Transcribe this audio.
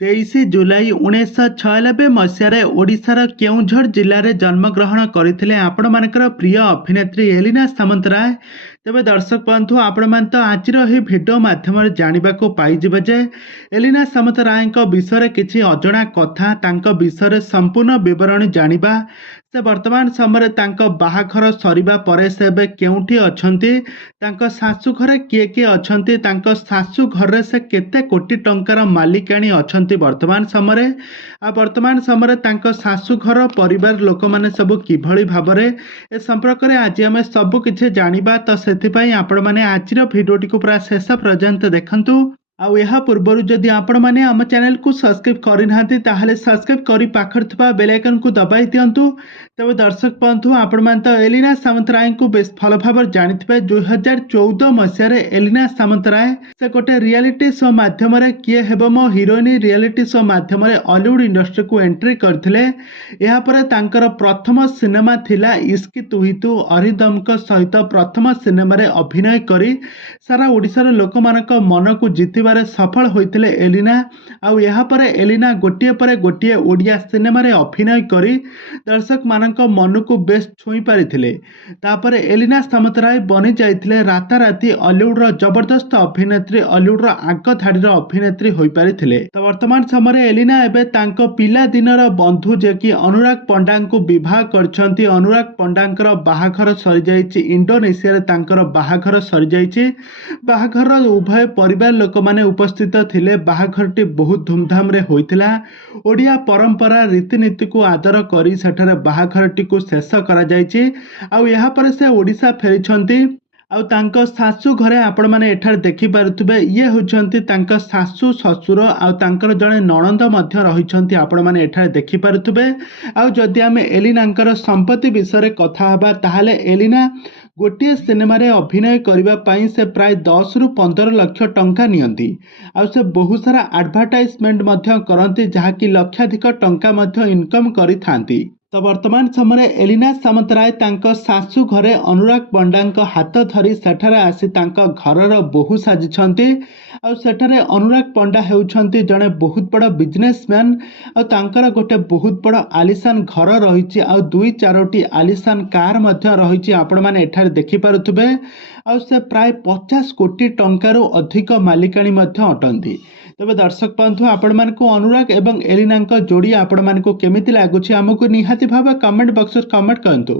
23 जुलाई 1996 मसीह ओडिशार केउझर जिले में जन्मग्रहण करते आपण मानकर प्रिय अभिनेत्री एलिना सामंतराय। तेबे दर्शक बंधु आपण मान तो आज भिडियो माध्यम जानवा पाइबे जे एलिना सामंतराय विषय किसी अजणा कथा तांको विषय संपूर्ण विवरण जानिबा। से वर्तमान समय बाहाघर सरिबा परे से बे केउठी अछंती, तांको सासू घरे किए किए अछंती, तांको सासू घरे से केते कोटी टंकार मालिकाणी अछंती वर्तमान समय तांको सासू घर परिवार लोक माने सब किभଳି भाबरे ए संपर्क रे आज आमे सब किछि जानिबा। तो सेथिपई आपण माने आजिर भिडियोटी को पूरा शेष पर्यंत देखंतु। आउ यह पूर्वर जदि आपण माने आम चैनल को सब्सक्राइब करिनाहांती ताहले सब्सक्राइब करी पाखर थिबा बेल आइकन को दबाई दियंतु। तबे दर्शक बंधु आपण मान तो एलिना सामंतराय को बेस भल भाबर जानिथिबे। 2014 मसीह रे एलिना सामंतराय से गोटे रियलिटी शो माध्यम रे किए हेबो मो हीरोइन रियलिटी शो माध्यम रे हॉलीवुड इंडस्ट्री को एंट्री करथिले। एहा परे तांकर प्रथम सिनेमा थिला इश्क तू ही तू। अरिदम को सहित प्रथम सिनेमा रे अभिनय करी सारा ओडिसा रे लोक मानक मन को जितिबारे सफल होइतिले एलिना। आउ एहा परे एलिना गोटिए परे गोटिए ओडिया सिनेमा रे अभिनय करी दर्शक मानक मन को बेस छुई पारिथिले। तापरे एलिना सामंतराय बनी जाइथिले राताराती हॉलीवुड रो जबरदस्त अभिनेत्री, हॉलीवुड रो आग धाड़ी रो अभिनेत्री होई पारिथिले। तो वर्तमान समय एलिना एबे तांको पिला दिनर बंधु जे कि अनुराग पंडा को विवाह करछंती। अनुराग पंडांकर बाहाघर सरी जाइछि, इंडोनेशिया रे तांकर बाहाघर सरी जाइछि। बाहाघर उभय परिवार लोक माने उपस्थित थिले। बाहाघरटी बहुत धूमधाम रे होइथिला। ओडिया परंपरा रीतिनीति को आदर करी सेठारे बाहाघरटी को शेष करा जाइछि। आउ यहाँ पर से ओडिशा फेरिछंती। आउ तांको सासू घरे आपण माने एठार देखि पारुथबे ये होचंती तांको सासू ससुर आउ तांकर जणे नणंद मध्य रहिछंती आपण माने एठार देखि पारुथबे। आउ जदि आमे एलिनांकर संपत्ति विषय कथा हबा ताहाले एलिना गोटे सिनेमा रे अभिनय करिबा पई से प्राय 10 रु 15 लाख टंका नियंती। आउ से बहुत सारा एडवर्टाइजमेंट मध्य करंती जहाकी लक्षाधिक टंका मध्य इनकम करि थांती। तो वर्तमान समय एलिना सामंतराय तांको सासू घरे अनुराग पंडा हाथ धरी सेठारे आसी तांको घरर बोहू साजिछंती। आउ सेठारे अनुराग पंडा हेउछंती जणे बहुत बड़ बिजनेसमैन। आउ तांकर गोटे बहुत बड़ आलिशान घर रहिछि। आउ 2-4टी आलिशान कार मध्य रहिछि आपण माने एठारे देखि पारुथबे। आउ से प्राय 50 कोटी टंकारु अधिक मालिकाणी मध्य अटंती। तबे दर्शक बंधु आपण मानकु अनुराग एवं एलिना जोड़ी आपण मानकु केमिति लागुछि आमको निहाती भाबे कमेंट बॉक्स में कमेंट करंतु।